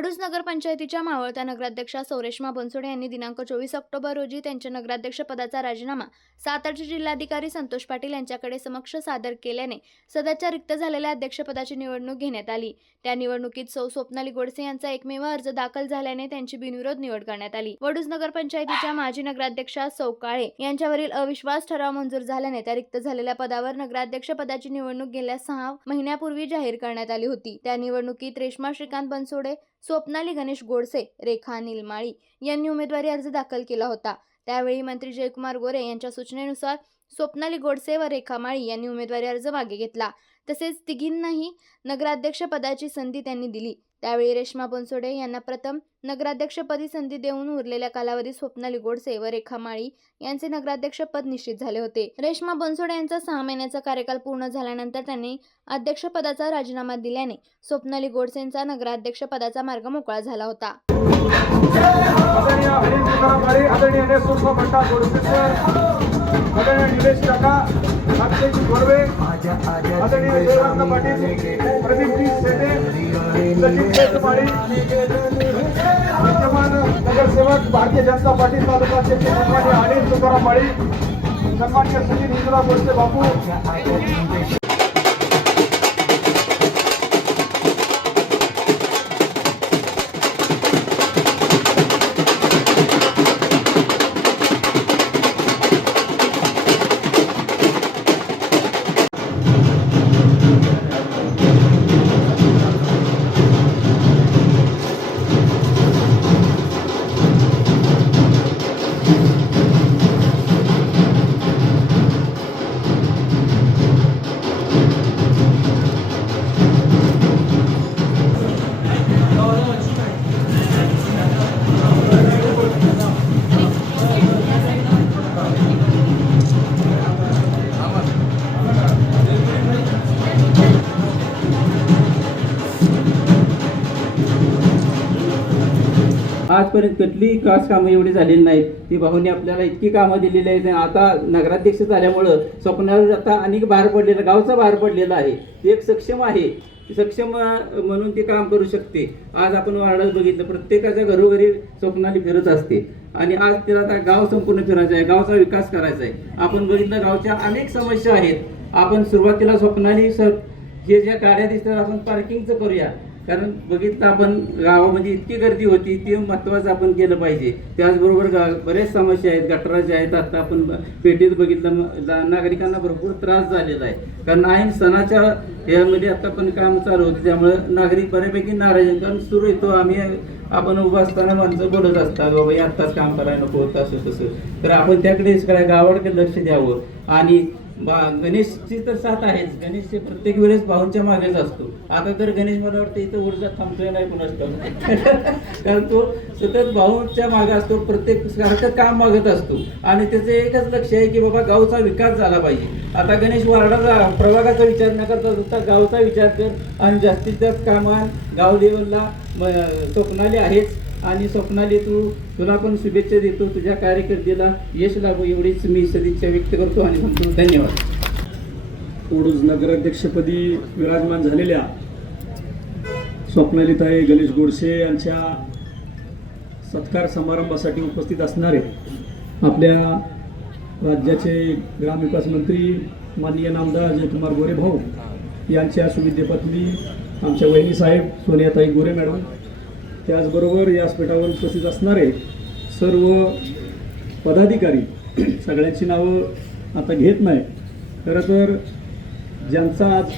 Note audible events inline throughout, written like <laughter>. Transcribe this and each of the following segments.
वडूज नगरपंचायतीच्या मावळत्या नगराध्यक्षा सौरेश्मा बनसोडे यांनी दिनांक चोवीस ऑक्टोबर रोजी त्यांच्या नगराध्यक्ष पदाचा राजीनामा सातारचे जिल्हाधिकारी संतोष पाटील यांच्याकडे समक्ष सादर केल्याने सध्याच्या रिक्त झालेल्या अध्यक्षपदाची निवडणूक घेण्यात आली. त्या निवडणुकीत सौ स्वप्नाली गोडसे यांचा एकमेव अर्ज दाखल झाल्याने त्यांची बिनविरोध निवड करण्यात आली. वडूज नगरपंचायतीच्या माजी नगराध्यक्षा सौ काळे यांच्यावरील अविश्वास ठराव मंजूर झाल्याने त्या रिक्त झालेल्या पदावर नगराध्यक्ष पदाची निवडणूक गेल्या सहा महिन्यापूर्वी जाहीर करण्यात आली होती. त्या निवडणुकीत रेश्मा श्रीकांत बनसोडे स्वप्नाली गणेश गोडसे रेखा निलमाळी यांनी उमेदवारी अर्ज दाखल केला होता. त्यावेळी मंत्री जयकुमार गोरे यांच्या सूचनेनुसार स्वप्नाली गोडसे व रेखा माळी यांनी उमेदवारी अर्ज मागे घेतला. तसेच तिघींनाही नगराध्यक्षपदाची संधी त्यांनी दिली. त्यावेळी रेश्मा बनसोडे यांना प्रथम नगराध्यक्षपदी संधी देऊन उरलेल्या कालावधीत स्वप्नाली गोडसे व रेखा माळी यांचे नगराध्यक्षपद निश्चित झाले होते. रेश्मा बनसोडे यांचा सहा महिन्याचा कार्यकाल पूर्ण झाल्यानंतर त्यांनी अध्यक्षपदाचा राजीनामा दिल्याने स्वप्नाली गोडसेंचा नगराध्यक्षपदाचा मार्ग मोकळा झाला होता. आदरणीय आदरणीय आदरणीय निलेश काका अभिषेक गोरवे आदरणीय जयवंत पाटील प्रदीपजी सेटे सचिन जयकुमारी विद्यमान नगरसेवक भारतीय जनता पार्टी तालुका अध्यक्ष सन्मान्य अनिल तुकाराम माळी सन्मान्य सचिन इंद्रा गोडसे बापू. आजपर्यंत कुठलीही खास कामं एवढी झालेली नाहीत. ती भाऊनी आपल्याला इतकी कामं दिलेली आहेत आता नगराध्यक्ष झाल्यामुळं स्वप्नावर आता अनेक बाहेर पडलेलं गावचा बाहेर पडलेला आहे. ती एक सक्षम आहे. ती सक्षम म्हणून ती काम करू शकते. आज आपण वार्डात बघितलं प्रत्येकाच्या घरोघरी स्वप्नाली फिरत असते. आणि आज तिला आता गाव संपूर्ण फिरायचं आहे गावचा विकास करायचा आहे. आपण बघितलं गावच्या अनेक समस्या आहेत. आपण सुरुवातीला स्वप्नाली सर हे ज्या गाड्या दिसतात आपण पार्किंगचं करूया. कारण बघितलं आपण गावामध्ये इतकी गर्दी होती ते महत्वाचं आपण केलं पाहिजे. त्याचबरोबर गा- बऱ्याच समस्या आहेत गटराच्या आहेत आता आपण पेटीत बघितलं नागरिकांना भरपूर त्रास झालेला आहे. कारण ऐन सणाच्या यामध्ये आता पण काम चालू होतं त्यामुळं नागरिक बऱ्यापैकी नाराज आहेत. कारण सुरू येतो आम्ही आपण उभं असताना माणसं बोलत असतात बाबा हे आत्ताच काम करायला नको होतं असं तसं. तर आपण त्याकडे काय गावाकडे लक्ष द्यावं. आणि गणेशची तर साथ आहेच. गणेश प्रत्येक वेळेस भाऊंच्या मागेच असतो. आता तर गणेश मला वाटतं इथं ऊर्जा थांबतोय नाही कुणाच. <laughs> कारण तो सतत भाऊंच्या मागे असतो प्रत्येक सारखं काम मागत असतो. आणि त्याचं एकच लक्ष आहे की बाबा गावचा विकास झाला पाहिजे. आता गणेश वार्डाचा प्रभागाचा विचार न करता नुसता गावचा विचार कर आणि जास्तीत जास्त कामान गाव लेवलला स्वप्नाली आहेच. आणि स्वप्नाली तू तुला पण शुभेच्छा देतो तुझ्या कार्यकर्तीला यश लाभो एवढीच मी सदिच्छा व्यक्त करतो आणि म्हणतो धन्यवाद. ओडूज नगराध्यक्षपदी विराजमान झालेल्या स्वप्नालीताई गणेश गोडसे यांच्या सत्कार समारंभासाठी उपस्थित असणारे आपल्या राज्याचे ग्रामविकास मंत्री माननीय नामदार जयकुमार गोरे भाऊ यांच्या सुविधेपत्नी आमच्या वहिनी साहेब सोनियाताई गोरे मॅडम त्याचबरोबर या व्यासपीठावर उपस्थित असणारे सर्व पदाधिकारी सगळ्यांची नावं आता घेत नाही खरं तर ज्यांचा आज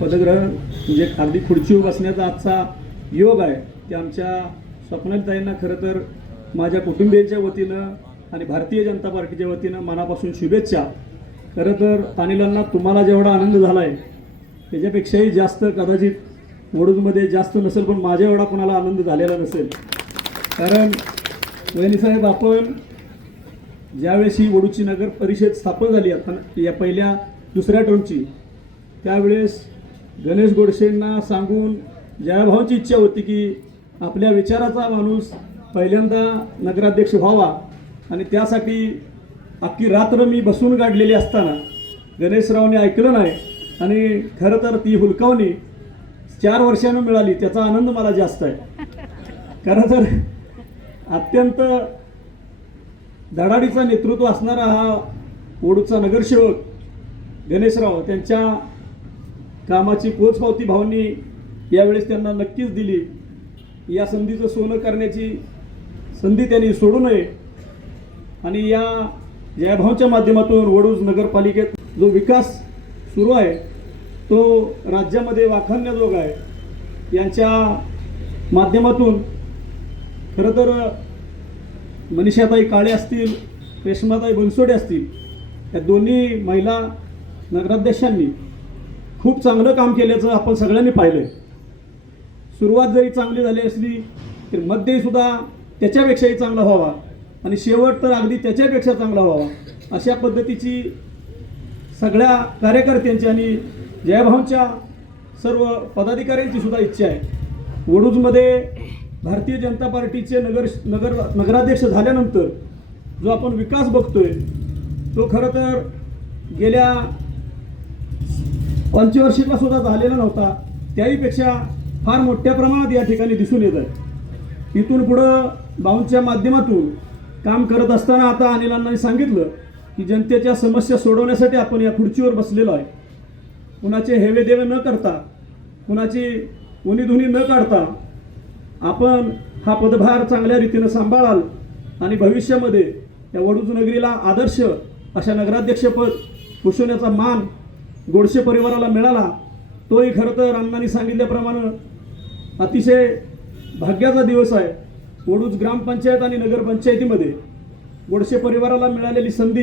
पदग्रहण म्हणजे खाली खुर्चीवर बसण्याचा आजचा योग आहे ते आमच्या स्वप्नालीताईंना खरं तर माझ्या कुटुंबियांच्या वतीनं आणि भारतीय जनता पार्टीच्या वतीनं मनापासून शुभेच्छा. खरं तर अनिलांना तुम्हाला जेवढा आनंद झाला आहे त्याच्यापेक्षाही जास्त कदाचित मोडूजमध्ये जास्त नसेल पण माझ्या एवढा कोणाला आनंद झालेला नसेल. कारण वहिनीसाहेब आपण ज्यावेळेस ही वडूची नगर परिषद स्थापन झाली आता या पहिल्या दुसऱ्या टर्मची त्यावेळेस गणेश गोडसेंना सांगून जयाभाऊंची इच्छा होती की आपल्या विचाराचा माणूस पहिल्यांदा नगराध्यक्ष व्हावा आणि त्यासाठी अख्खी रात्र मी बसून काढलेली असताना गणेशरावने ऐकलं नाही आणि खरं तर ती हुलकावणी चार वर्षानं मिळाली त्याचा आनंद मला जास्त आहे. खरं तर अत्यंत धडाडीचा नेतृत्व असणारा हा ओडूचा नगरसेवक गणेशराव त्यांच्या कामाची पोचपावती भावनी यावेळेस त्यांना नक्कीच दिली. या संधीचं सोनं करण्याची संधी त्यांनी सोडू नये. आणि या जयभावच्या माध्यमातून वडूज नगरपालिकेत जो विकास सुरू आहे तो राज्यामध्ये वाखाणण्याजोग आहे यांच्या माध्यमातून खरं तर मनीषाताई काळे असतील रेश्माताई बनसोडे असतील या दोन्ही महिला नगराध्यक्षांनी खूप चांगलं काम केल्याचं आपण सगळ्यांनी पाहिलं आहे सुरुवात जरी चांगली झाली असली तर मध्यही सुद्धा त्याच्यापेक्षाही चांगला व्हावा आणि शेवट तर अगदी त्याच्यापेक्षा चांगला व्हावा अशा पद्धतीची सगळ्या कार्यकर्त्यांची आणि जयभावच्या सर्व पदाधिकाऱ्यांची सुद्धा इच्छा आहे. वडूजमध्ये भारतीय जनता पार्टीचे नगर नगर नगराध्यक्ष झाल्यानंतर जो आपण विकास बघतोय तो खरं तर गेल्या पंचवर्षीला सुद्धा झालेला नव्हता. त्याहीपेक्षा फार मोठ्या प्रमाणात या ठिकाणी दिसून येत आहे. इथून पुढं बाऊंच्या माध्यमातून काम करत असताना आता अनिलांना सांगितलं की जनतेच्या समस्या सोडवण्यासाठी आपण या खुर्चीवर बसलेलो आहे. कुणाचे हेवे देवे न करता कुणाची उनीधुनी न काढता आपण हा पदभार चांगल्या रीतीनं सांभाळाल आणि भविष्यामध्ये या वडूज नगरीला आदर्श अशा नगराध्यक्षपद भूषवण्याचा मान गोडसे परिवाराला मिळाला तोही खरं तर अण्णांनी सांगितल्याप्रमाणे अतिशय भाग्याचा दिवस आहे. वडूज ग्रामपंचायत आणि नगरपंचायतीमध्ये गोडसे परिवाराला मिळालेली संधी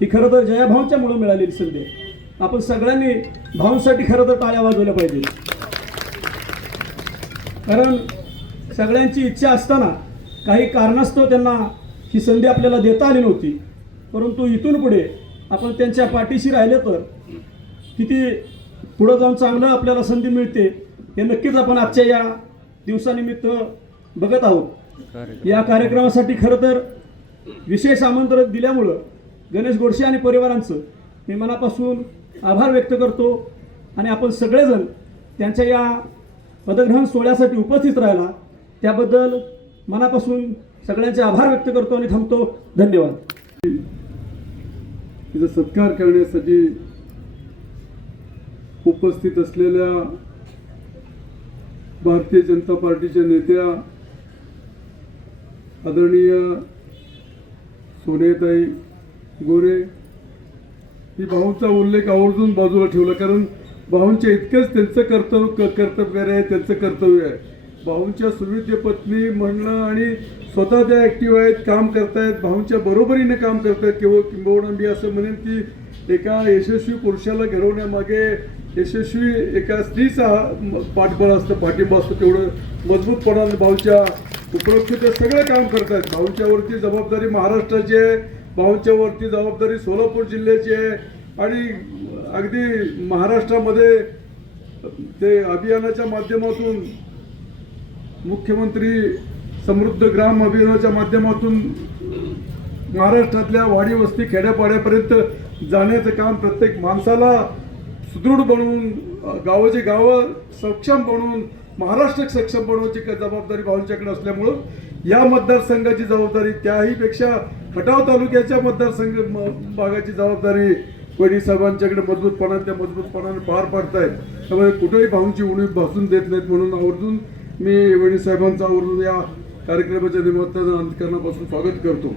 ही खरं तर जयाभावच्यामुळं मिळालेली संधी आहे. आपण सगळ्यांनी भावांसाठी खरं तर टाळ्या वाजवल्या पाहिजे कारण सगळ्यांची इच्छा असताना काही कारणास्तव त्यांना ही संधी आपल्याला देता आली नव्हती. परंतु इथून पुढे आपण त्यांच्या पाठीशी राहिले तर किती पुढं जाऊन चांगलं आपल्याला संधी मिळते हे नक्कीच आपण आजच्या या दिवसानिमित्त बघत आहोत. या कार्यक्रमासाठी खरं तर विशेष आमंत्रण दिल्यामुळं गणेश गोडसे आणि परिवारांचं मी मनापासून आभार व्यक्त करतो आणि आपण सगळेजण त्यांच्या या पदग्रहण सोहळ्यासाठी उपस्थित राहिला. त्याबद्दल मनापासून सगळ्यांचे आभार व्यक्त करतो आणि थांबतो. धन्यवाद. तिचा सत्कार करण्यासाठी उपस्थित असलेल्या भारतीय जनता पार्टीच्या नेत्या आदरणीय सोनेताई गोरे मी भाऊंचा उल्लेख आवर्जून बाजूला ठेवला कारण भाऊंच्या इतकंच त्यांचं कर्तव्य क- कर्तव्य आहे त्यांचं कर्तव्य आहे. भाऊंच्या सुविद्य पत्नी म्हणणं आणि स्वतः त्या ॲक्टिव्ह आहेत काम करतायत भाऊंच्या बरोबरीने काम करतायत केवळ किंबहुना मी असं म्हणेन की एका यशस्वी पुरुषाला घडवण्यामागे यशस्वी एका स्त्रीचा पाठबळ असतं पाठिंबा असतो तेवढं मजबूतपणाने भाऊच्या उपरोक्त ते सगळं काम करतायत. भाऊंच्यावरती जबाबदारी महाराष्ट्राची आहे भाऊंच्यावरती जबाबदारी सोलापूर जिल्ह्याची आहे. आणि अगदी महाराष्ट्रामध्ये ते अभियानाच्या माध्यमातून मुख्यमंत्री समृद्ध ग्राम अभियानाच्या माध्यमातून महाराष्ट्रातल्या वाडी वस्ती खेड्यापाड्यापर्यंत जाण्याचं काम प्रत्येक माणसाला सुदृढ बनवून गावाचे गावाची गावं सक्षम बनवून महाराष्ट्र सक्षम बनवण्याची जबाबदारी भाऊंच्याकडे असल्यामुळं या मतदारसंघाची जबाबदारी त्याहीपेक्षा खटाव तालुक्याच्या मतदारसंघ भागाची जबाबदारी वडी साहेबांच्याकडे मजबूतपणाने त्या मजबूतपणाने पार पाडतायत. त्यामुळे कुठेही भाऊंची उणीव भासून देत नाहीत म्हणून आवर्जून मी वडी साहेबांचं आवर्जून या कार्यक्रमाच्या निमित्तानं अंतकरणापासून स्वागत करतो.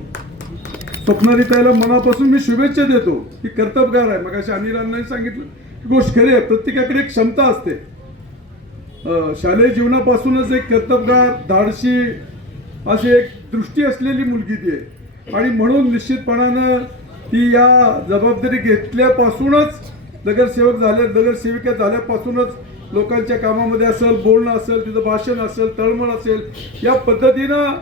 स्वप्नाली ताईला मनापासून मी शुभेच्छा देतो. की कर्तबगार आहे. मग अशा अनिलांनाही सांगितलं ही गोष्ट खरी आहे. प्रत्येकाकडे एक क्षमता असते. शालेय जीवनापासूनच एक कर्तबगार धाडशी अशी एक दृष्टी असलेली मुलगी ती आहे. आणि म्हणून निश्चितपणानं ती या जबाबदारी घेतल्यापासूनच नगरसेवक झाल्या नगरसेविका झाल्यापासूनच लोकांच्या कामामध्ये असेल बोलणं असेल तिचं भाषण असेल तळमळ असेल या पद्धतीनं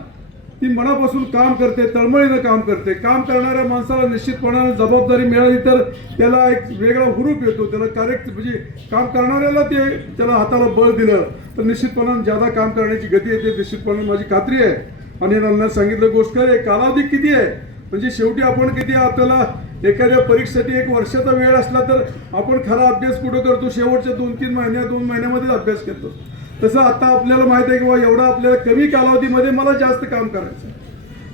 ती मनापासून काम करते तळमळीनं काम करते. काम करणाऱ्या माणसाला निश्चितपणानं जबाबदारी मिळाली तर त्याला एक वेगळा हुरूप येतो. त्याला कार्य म्हणजे काम करणाऱ्याला ते त्याला हाताला बळ दिलं तर निश्चितपणानं ज्यादा काम करण्याची गती येते निश्चितपणानं माझी खात्री आहे. आणि त्यांना सांगितलं गोष्ट खरं आहे कालावधी किती आहे? म्हणजे शेवटी आपण किती आपल्याला एखाद्या परीक्षेसाठी एक वर्षाचा वेळ असला तर आपण खरा अभ्यास कुठं करतो? शेवटच्या दोन तीन महिन्या दोन महिन्यामध्येच अभ्यास करतो तसं आता आपल्याला माहिती आहे की बा एवढा आपल्याला कमी कालावधीमध्ये मला जास्त काम करायचं आहे.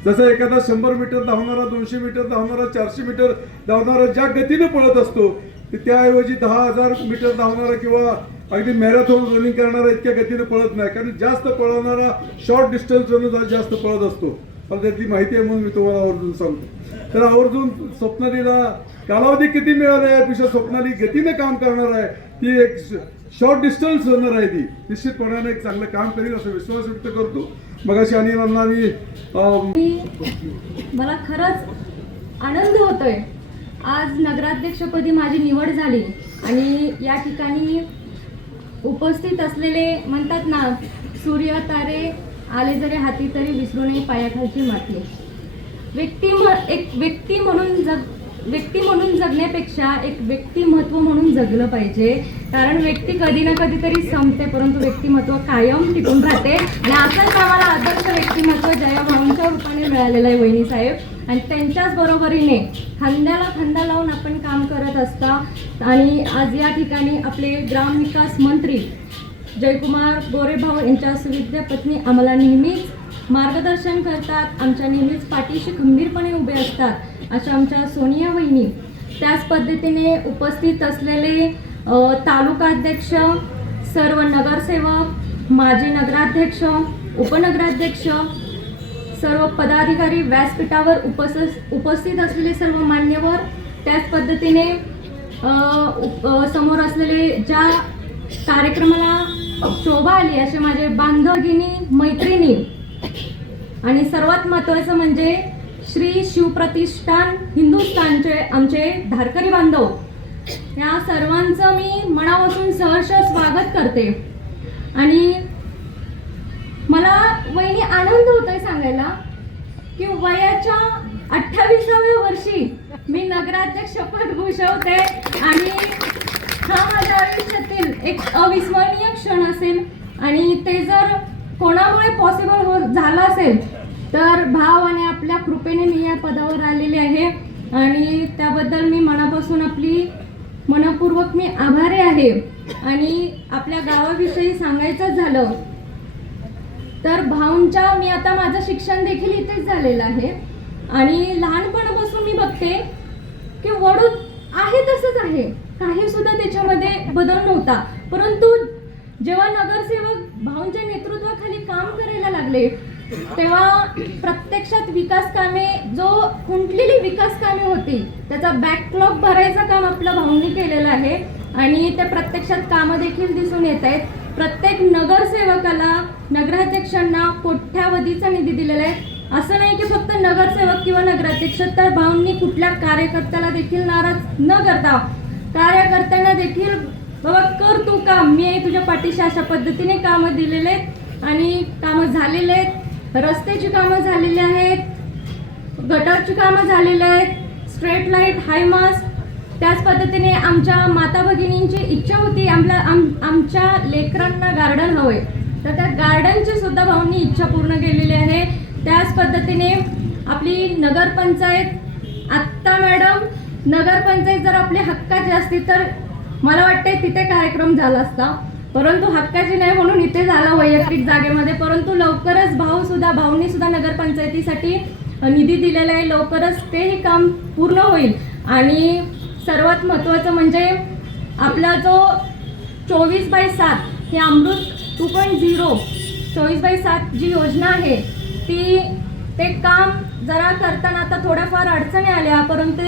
जसं एखादा शंभर मीटर धावणारा दोनशे मीटर धावणारा चारशे मीटर धावणारा ज्या गतीने पळत असतो त्याऐवजी दहा हजार मीटर धावणारा किंवा अगदी मॅरेथॉन रनिंग करणारा इतक्या गतीने पळत नाही कारण जास्त पळवणारा शॉर्ट डिस्टन्स रनर जास्त पळत असतो. पण त्याची माहिती आहे म्हणून मी तुम्हाला आवर्जून सांगतो. तर आवर्जून स्वप्नालीला कालावधी किती मिळाला यापेक्षा स्वप्नाली गतीने काम करणार आहे ती एक शॉर्ट डिस्टन्स रनर आहे ती. निश्चितपणाने एक चांगलं काम करेल असं विश्वास व्यक्त करतो. मग अशी अनिलांना मी मला खरंच आनंद होतोय. आज नगराध्यक्षपदी माझी निवड झाली आणि या ठिकाणी उपस्थित असलेले म्हणतात ना सूर्य तारे आले जरी हाती तरी विसरू नये पायाखालची माती. व्यक्ती म- एक व्यक्ती म्हणून जग व्यक्ती म्हणून जगण्यापेक्षा एक व्यक्तिमत्व म्हणून जगलं पाहिजे. कारण व्यक्ती कधी ना कधीतरी संपते परंतु व्यक्तिमत्व कायम टिकून राहते. आणि असंच आम्हाला आदर्श व्यक्तिमत्व जयाभाऊंच्या रूपाने मिळालेलं आहे वहिनी साहेब. आणि त्यांच्याच बरोबरीने खांद्याला खांदा लावून आपण काम करत असता. आणि आज या ठिकाणी आपले ग्रामविकास मंत्री जयकुमार गोरेभाऊ यांच्या सुविद्या पत्नी आम्हाला नेहमीच मार्गदर्शन करतात. आमच्या नेहमीच पाठीशी खंबीरपणे उभे असतात. अशा आमच्या सोनिया वहिनी त्याच पद्धतीने उपस्थित असलेले तालुकाध्यक्ष सर्व नगरसेवक माजी नगराध्यक्ष उपनगराध्यक्ष सर्व पदाधिकारी व्यासपीठावर उपस उपस्थित असलेले सर्व मान्यवर त्याच पद्धतीने समोर असलेले ज्या कार्यक्रमाला शोभा आली असे माझे बांधवगिनी मैत्रिणी आणि सर्वात महत्त्वाचं म्हणजे श्री शिवप्रतिष्ठान हिंदुस्थानचे आमचे धारकरी बांधव या सर्वांचं मी मनापासून सहर्ष स्वागत करते. आणि मला वहिनी आनंद होतोय सांगायला की वयाच्या अठ्ठावीसाव्या वर्षी मी नगराध्यक्ष शपथ भूषवते आणि हा माझ्या आयुष्यातील एक अविस्मरणीय क्षण असेल. आणि ते जर कोणामुळे पॉसिबल हो झालं असेल तर भाव आणि आपल्या कृपेने मी या पदावर आलेले आहे. आणि त्याबद्दल मी मनापासून आपली मनपूर्वक मी आभारी आहे. आणि आपल्या गावाविषयी सांगायचं झालं तर भाऊंच्या मी आता माझं शिक्षण देखील इथेच झालेलं आहे. आणि लहानपणापासून मी बघते की वडूद आहे तसंच आहे. काही सुद्धा त्याच्यामध्ये बदल नव्हता. परंतु जेव्हा नगरसेवक भाऊंच्या नेतृत्वाखाली काम करायला लागले तेव्हा प्रत्यक्षात विकास कामे जो खुंटलेली विकास कामे होती त्याचा बॅकलॉग भरायचं काम आपल्या भाऊंनी केलेलं आहे. आणि ते प्रत्यक्षात कामं देखील दिसून येत आहेत. प्रत्येक नगरसेवकाला नगराध्यक्षांना कोट्यावधीचा निधी दिलेला आहे. असं नाही की फक्त नगरसेवक किंवा नगराध्यक्ष तर भाऊंनी कुठल्या कार्यकर्त्याला देखील नाराज न करता कार्यकर्त्यांना देखील बाबा कर तू काम. मी तुझ्या पाठीशी अशा पद्धतीने कामं दिलेले आहेत आणि कामं झालेले आहेत. रस्त्याची कामं झालेली आहेत गटारची कामं झालेली आहेत स्ट्रेट लाइट हाय मास्क त्याच पद्धतीने आमच्या माता भगिनींची इच्छा होती आमला आम आमच्या लेकरांना गार्डन हवंय. तर त्या गार्डनची सुद्धा भाऊंनी इच्छा पूर्ण केलेली आहे. त्याच पद्धतीने आपली नगरपंचायत आत्ता मॅडम नगरपंचायत जर आपले हक्काची असती तर मला वाटते तिथे कार्यक्रम झाला असता. परंतु हक्काची नाही म्हणून इथे झाला वैयक्तिक जागेमध्ये परंतु लवकरच भाऊ सुद्धा भाऊंनी सुद्धा नगरपंचायतीसाठी निधी दिलेला आहे. लवकरच तेही काम पूर्ण होईल. आणि सर्वात महत्त्वाचं म्हणजे आपला जो चोवीस बाय सात हे अमृत टू पॉईंट झिरो चोवीस बाय सात जी योजना आहे ती ते काम जरा करताना आता थोड्याफार अडचणी आल्या परंतु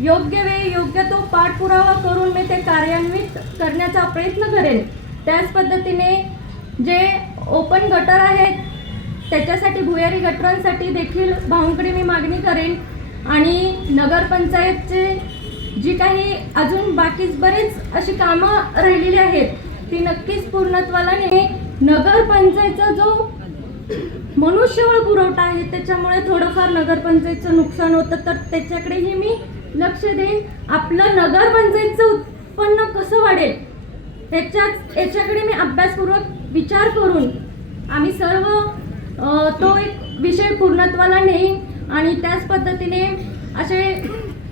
योग्य वेळी योग्य तो पाठपुरावा करून मी ते कार्यान्वित करण्याचा प्रयत्न करेन. त्याच पद्धतीने जे ओपन गटर आहेत त्याच्यासाठी भुयारी गटरांसाठी देखील भाऊंकडे मी मागणी करेन. आणि नगरपंचायतचे जी काही अजून बाकी बरेच अशी कामं राहिलेली आहेत ती नक्कीच पूर्णत्वाला नगरपंचायतचा जो मनुष्यबळ पुरवठा आहे त्याच्यामुळे थोडंफार नगरपंचायतचं नुकसान होतं तर त्याच्याकडेही मी लक्ष देईन. आपलं नगरपंचायतचं उत्पन्न कसं वाढेल? त्याच्याच याच्याकडे मी अभ्यासपूर्वक विचार करून आम्ही सर्व तो एक विषय पूर्णत्वाला नेईन आणि त्याच पद्धतीने असे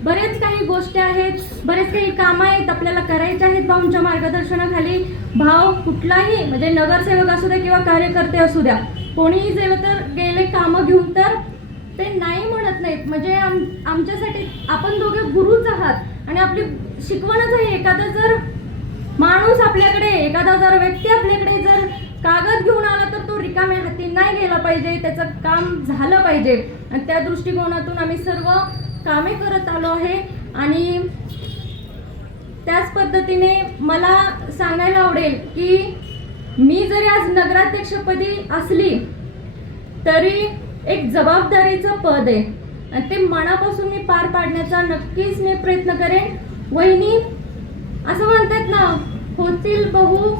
बरेच काही गोष्टी आहेत बरेच काही कामं आहेत आपल्याला करायचे आहेत भाऊंच्या मार्गदर्शनाखाली. भाव कुठलाही म्हणजे नगरसेवक असू द्या किंवा कार्यकर्ते असू द्या कोणीही गेलं तर गेले कामं घेऊन तर ते नाही म्हणत नाहीत. म्हणजे आम आमच्यासाठी आपण दोघे गुरुच आहात. आणि आपली शिकवणच आहे. एखादा जर माणूस आपल्याकडे एखादा जर व्यक्ती आपल्याकडे जर कागद घेऊन आला तर तो रिकाम्या हाती नाही गेला पाहिजे. त्याचं काम झालं पाहिजे. आणि त्या दृष्टिकोनातून आम्ही सर्व कामे करत आलो आहे. आणि त्याच पद्धतीने मला सांगायला आवडेल की मी जरी आज नगराध्यक्षपदी असली तरी एक जबाबदारीचं पद आहे. आणि ते मनापासून मी पार पाडण्याचा नक्कीच मी प्रयत्न करेन. वहिनी असं म्हणतात ना होतील बहू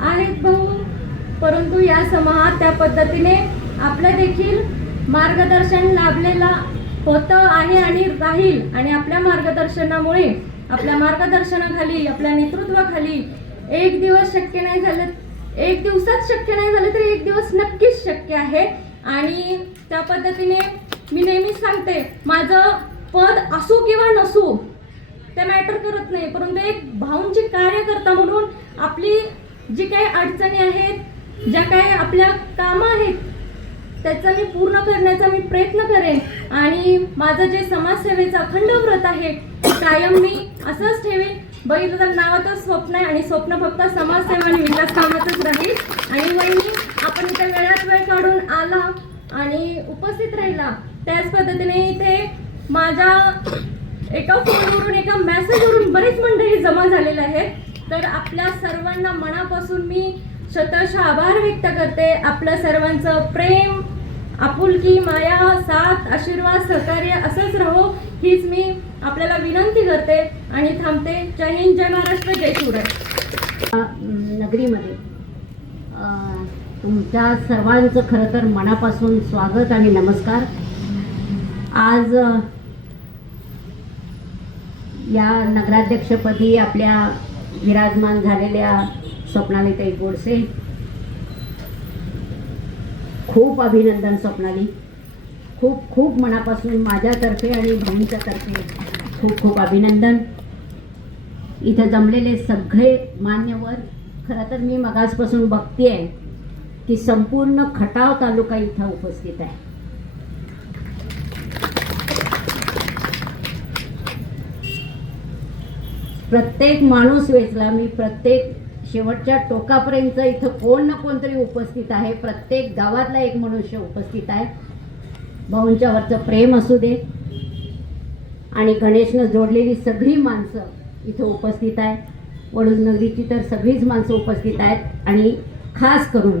आहेत बहू. परंतु या समाहात त्या पद्धतीने आपलं देखील मार्गदर्शन लाभलेला होतं आहे आणि राहील. आणि आपल्या मार्गदर्शनामुळे आपल्या मार्गदर्शनाखाली आपल्या नेतृत्वाखाली एक दिवस शक्य नाही झालं एक दिवसात शक्य नाही झालं तरी एक दिवस नक्कीच शक्य आहे. आणि त्या पद्धतीने मी नेहमीच सांगते माझं पद असू किंवा नसू ते मॅटर करत नाही. परंतु एक भाऊंची कार्यकर्ता म्हणून आपली जी काही अडचणी आहेत ज्या काही आपल्या कामं आहेत त्याचा मी पूर्ण करण्याचा मी प्रयत्न करेन. आणि माझं जे समाजसेवेचं अखंड व्रत आहे ते कायम मी असंच ठेवेन. बघितलं तर नावातच स्वप्न आहे आणि स्वप्न फक्त समाजसेवा आणि विकास कामातच राहील. आणि वहिनी आपण इथे वेळात वेळ काढून आला आणि उपस्थित राहिला. त्याच पद्धतीने इथे माझ्या एका फोनवरून एका मेसेजवरून बरेच मंडळी जमा झालेले आहेत. तर आपल्या सर्वांना मनापासून मी शतश आभार व्यक्त करते. आपल्या सर्वांचं प्रेम आपुलकी माया साथ आशीर्वाद सहकार्य असंच राहो हीच मी आपल्याला विनंती करते. आणि थांबते. जय हिंद जय महाराष्ट्र जय शिवराय. नगरीमध्ये तुमच्या सर्वांचं खरं तर मनापासून स्वागत आणि नमस्कार. आज या नगराध्यक्षपदी आपल्या विराजमान झालेल्या स्वप्नालीताई गोडसे. खूप अभिनंदन स्वप्नाली. खूप खूप मनापासून माझ्यातर्फे आणि भाऊंच्या तर्फे खूप खूप अभिनंदन. इथं जमलेले सगळे मान्यवर खरं तर मी मगासपासून बघते आहे की संपूर्ण खटाव तालुका इथं उपस्थित आहे. प्रत्येक माणूस वेचला मी प्रत्येक शेवटच्या टोकापर्यंत इथं कोण ना कोणतरी उपस्थित आहे. प्रत्येक गावातला एक मनुष्य उपस्थित आहे. भाऊंच्यावरचं प्रेम असू दे. आणि गणेशनं जोडलेली सगळी माणसं इथं उपस्थित आहे. वडूज नगरीची तर सगळीच माणसं उपस्थित आहेत. आणि खास करून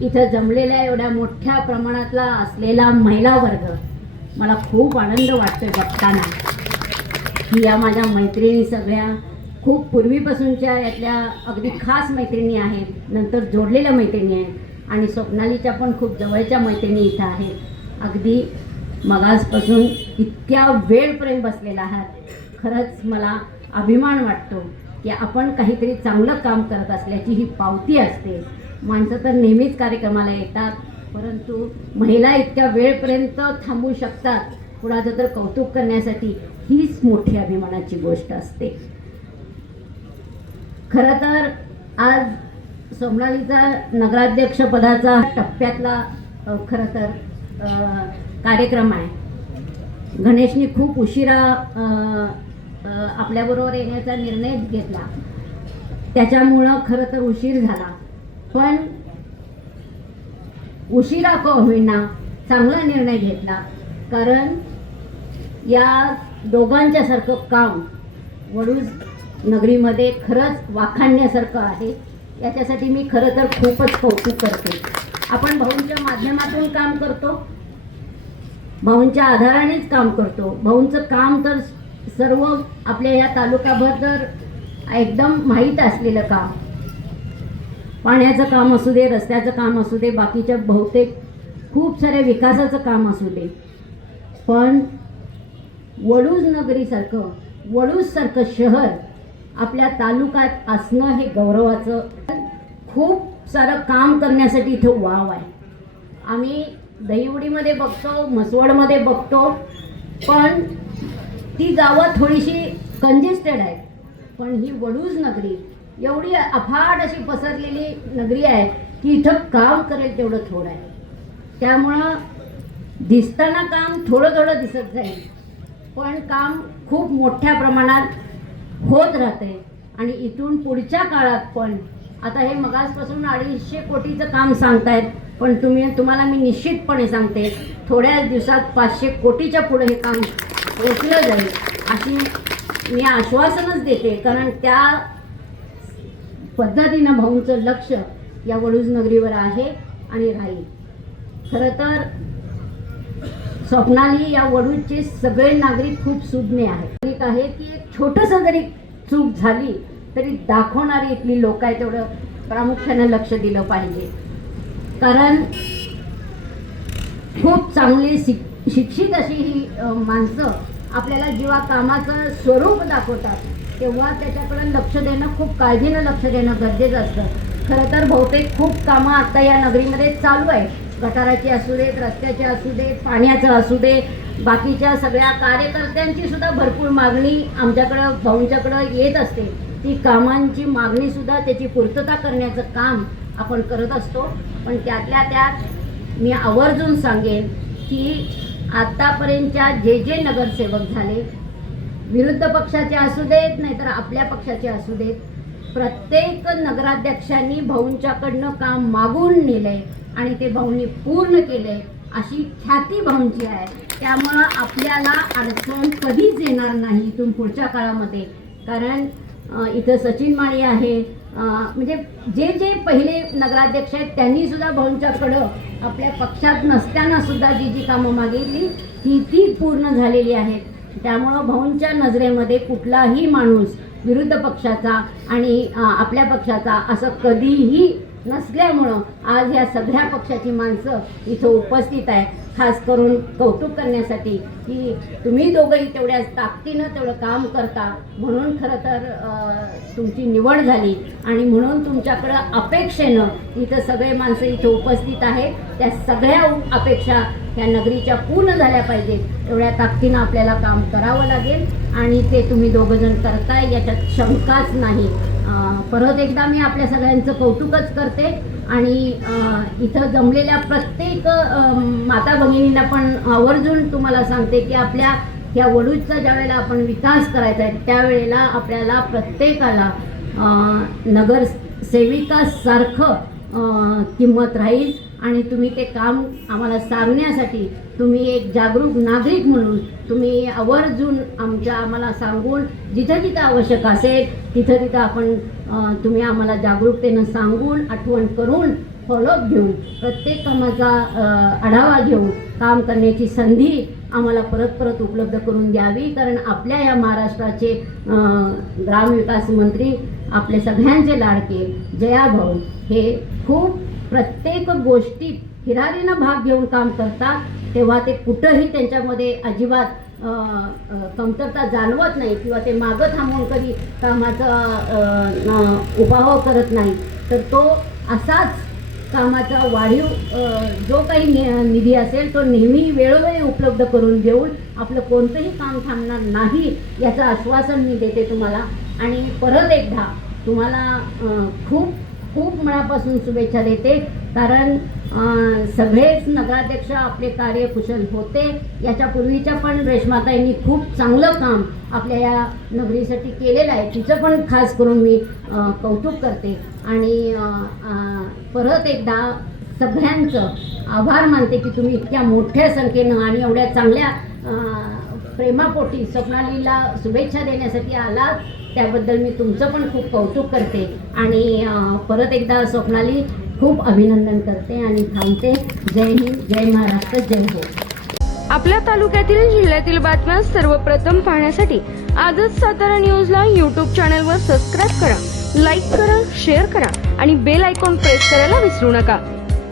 इथं जमलेल्या एवढ्या मोठ्या प्रमाणातला असलेला महिला वर्ग मला खूप आनंद वाटतोय बघताना. की या माझ्या मैत्रिणी सगळ्या खूप पूर्वीपासूनच्या यातल्या अगदी खास मैत्रिणी आहेत नंतर जोडलेल्या मैत्रिणी आहेत आणि स्वप्नालीच्या पण खूप जवळच्या मैत्रिणी इथं आहेत. अगदी मगासपासून इतक्या वेळपर्यंत बसलेला आहात. खरंच मला अभिमान वाटतो की आपण काहीतरी चांगलं काम करत असल्याची ही पावती असते. माणसं तर नेहमीच कार्यक्रमाला येतात परंतु महिला इतक्या वेळपर्यंत थांबू शकतात कुणाचं तर कौतुक करण्यासाठी हीच मोठी अभिमानाची गोष्ट असते. खरं तर आज सोमनालीचा नगराध्यक्षपदाचा टप्प्यातला खरं तर कार्यक्रम आहे. गणेशनी खूप उशिरा आपल्याबरोबर येण्याचा निर्णय घेतला. त्याच्यामुळं खरं तर उशीर झाला. पण उशिरा का होईना चांगला निर्णय घेतला. कारण या दोघांच्यासारखं काम वडूज नगरीमध्ये खरंच वाखाणण्यासारखं आहे. याच्यासाठी मी खरं तर खूपच कौतुक करते. आपण भाऊंच्या माध्यमातून काम करतो. भाऊंच्या आधारानेच काम करतो. भाऊंचं काम तर सर्व आपल्या या तालुकाभर तर एकदम माहीत असलेलं काम. पाण्याचं काम असू दे रस्त्याचं काम असू दे बाकीच्या बहुतेक खूप साऱ्या विकासाचं काम असू दे. पण वडूज नगरीसारखं वडूजसारखं शहर आपल्या तालुक्यात असणं हे गौरवाचं. खूप सारं काम करण्यासाठी इथं वाव आहे. आम्ही दहिवडीमध्ये बघतो म्हसवडमध्ये बघतो पण ती गावं थोडीशी कंजेस्टेड आहेत. पण ही वडूज नगरी एवढी अफाट अशी पसरलेली नगरी आहे की इथं काम करेल तेवढं थोडं आहे. त्यामुळं दिसताना काम थोडं थोडं दिसत जाईल. पण काम खूप मोठ्या प्रमाणात होत राहते. आणि इथून पुढच्या काळात पण आता हे मगासपासून अडीचशे कोटीचं काम सांगतायत पण तुम्ही तुम्हाला मी निश्चितपणे सांगते थोड्याच दिवसात पाचशे कोटीच्या पुढे हे काम पोचलं जाईल. अशी मी आश्वासनच देते कारण त्या पद्धतीनं भाऊंचं लक्ष या वडूज नगरीवर आहे आणि राहील. खरं तर स्वप्नाली या वडूजचे सगळे नागरिक खूप सुज्ञ आहेत. एक आहे की एक छोटंसं जरी चूक झाली तरी दाखवणारी इथली लोक आहे तेवढं प्रामुख्यानं लक्ष दिलं पाहिजे. कारण खूप चांगली शिक शिक्षित अशी ही माणसं आपल्याला जेव्हा कामाचं स्वरूप दाखवतात. तेव्हा त्याच्याकडे लक्ष देणं खूप काळजीनं लक्ष देणं गरजेचं असतं. खरं तर बहुतेक खूप कामं आता या नगरीमध्ये चालू आहे गटाराची असू देत रस्त्याचे असू देत पाण्याचं असू दे बाकीच्या सगळ्या कार्यकर्त्यांची सुद्धा भरपूर मागणी आमच्याकडं भाऊंच्याकडं येत असते. ती कामांची मागणी सुद्धा त्याची पूर्तता करण्याचं काम आपण करत असतो. पण त्यातल्या त्यात मी आवर्जून सांगेन की आतापर्यंतच्या जे जे नगरसेवक झाले विरुद्ध पक्षाचे असू देत नाहीतर आपल्या पक्षाचे असू देत. प्रत्येक नगराध्यक्षांनी भाऊंच्याकडनं काम मागून नेलंय आणि ते भाऊंनी पूर्ण केले अशी ख्याती भाऊंची आहे. त्यामुळं आपल्याला अडचण कधीच येणार नाही इथून पुढच्या काळामध्ये. कारण इथं सचिन माळी आहे. म्हणजे जे जे पहिले नगराध्यक्ष आहेत त्यांनी सुद्धा भाऊंच्याकडं आपल्या पक्षात नसताना सुद्धा जी जी कामं मागितली ती ती पूर्ण झालेली आहेत. त्यामुळं भाऊंच्या नजरेमध्ये कुठलाही माणूस विरुद्ध पक्षाचा आणि आपल्या पक्षाचा असं कधीही नसल्यामुळं आज या सगळ्या पक्षाची माणसं इथं उपस्थित आहे खास करून कौतुक करण्यासाठी की तुम्ही दोघंही तेवढ्याच ताकदीनं तेवढं काम करता. म्हणून खरं तर तुमची निवड झाली. आणि म्हणून तुमच्याकडं अपेक्षेनं इथं सगळे माणसं इथं उपस्थित आहेत. त्या सगळ्या अपेक्षा या नगरीच्या पूर्ण झाल्या पाहिजेत. एवढ्या ताकदीनं आपल्याला काम करावं लागेल. आणि ते तुम्ही दोघंजण करताय याच्यात शंकाच नाही. परत एकदा मी आपल्या सगळ्यांचं कौतुकच करते. आणि इथं जमलेल्या प्रत्येक माता भगिनींना पण आवर्जून तुम्हाला सांगते की आपल्या या वडूजचा ज्यावेळेला आपण विकास करायचा आहे त्यावेळेला आपल्याला प्रत्येकाला नगर सेविकासारखं किंमत राहील. आणि तुम्ही ते काम आम्हाला सांगण्यासाठी तुम्ही एक जागरूक नागरिक म्हणून तुम्ही आवर्जून आमच्या आम्हाला सांगून जिथं जिथं आवश्यक असेल तिथं तिथं आपण तुम्ही आम्हाला जागरूकतेनं सांगून आठवण करून फॉलोअप घेऊन प्रत्येक कामाचा आढावा घेऊन काम करण्याची संधी आम्हाला परत परत उपलब्ध करून द्यावी. कारण आपल्या या महाराष्ट्राचे ग्रामविकास मंत्री आपले सगळ्यांचे लाडके जयाभाऊ हे खूप प्रत्येक गोष्टीत हिरारीनं भाग घेऊन काम करतात तेव्हा ते कुठंही त्यांच्यामध्ये अजिबात कमतरता जाणवत नाही किंवा ते मागं थांबून कधी कामाचा अ, उपाव करत नाही. तर तो असाच कामाचा वाढीव जो काही नि- निधी असेल तो नेहमी वेळोवेळी उपलब्ध करून देऊन आपलं कोणतंही काम थांबणार नाही याचं आश्वासन मी देते तुम्हाला. आणि परत एकदा तुम्हाला खूप खूप मनापासून शुभेच्छा देते. कारण सगळेच नगराध्यक्ष आपले कार्यकुशल होते. याच्या पूर्वीच्या पण रेश्माताईंनी खूप चांगलं काम आपल्या या नगरीसाठी केलेलं आहे. तिचं पण खास करून मी कौतुक करते. आणि परत एकदा सगळ्यांचं आभार मानते की तुम्ही इतक्या मोठ्या संख्येनं आणि एवढ्या चांगल्या प्रेमापोटी स्वप्नालीला शुभेच्छा देण्यासाठी आलात. त्याबद्दल मी तुमचं पण खूप कौतुक करते आणि परत एकदा स्वप्नाली खूप अभिनंदन करते आणि थांबते. जय हिंद जय महाराष्ट्र जय हो आपल्या तालुक्यातील जिल्ह्यातील बातम्या सर्वप्रथम पाहण्यासाठी आजच सातारा न्यूजला यूट्यूब चॅनलवर सबस्क्राईब करा लाईक करा शेअर करा आणि बेल आयकॉन प्रेस करायला विसरू नका.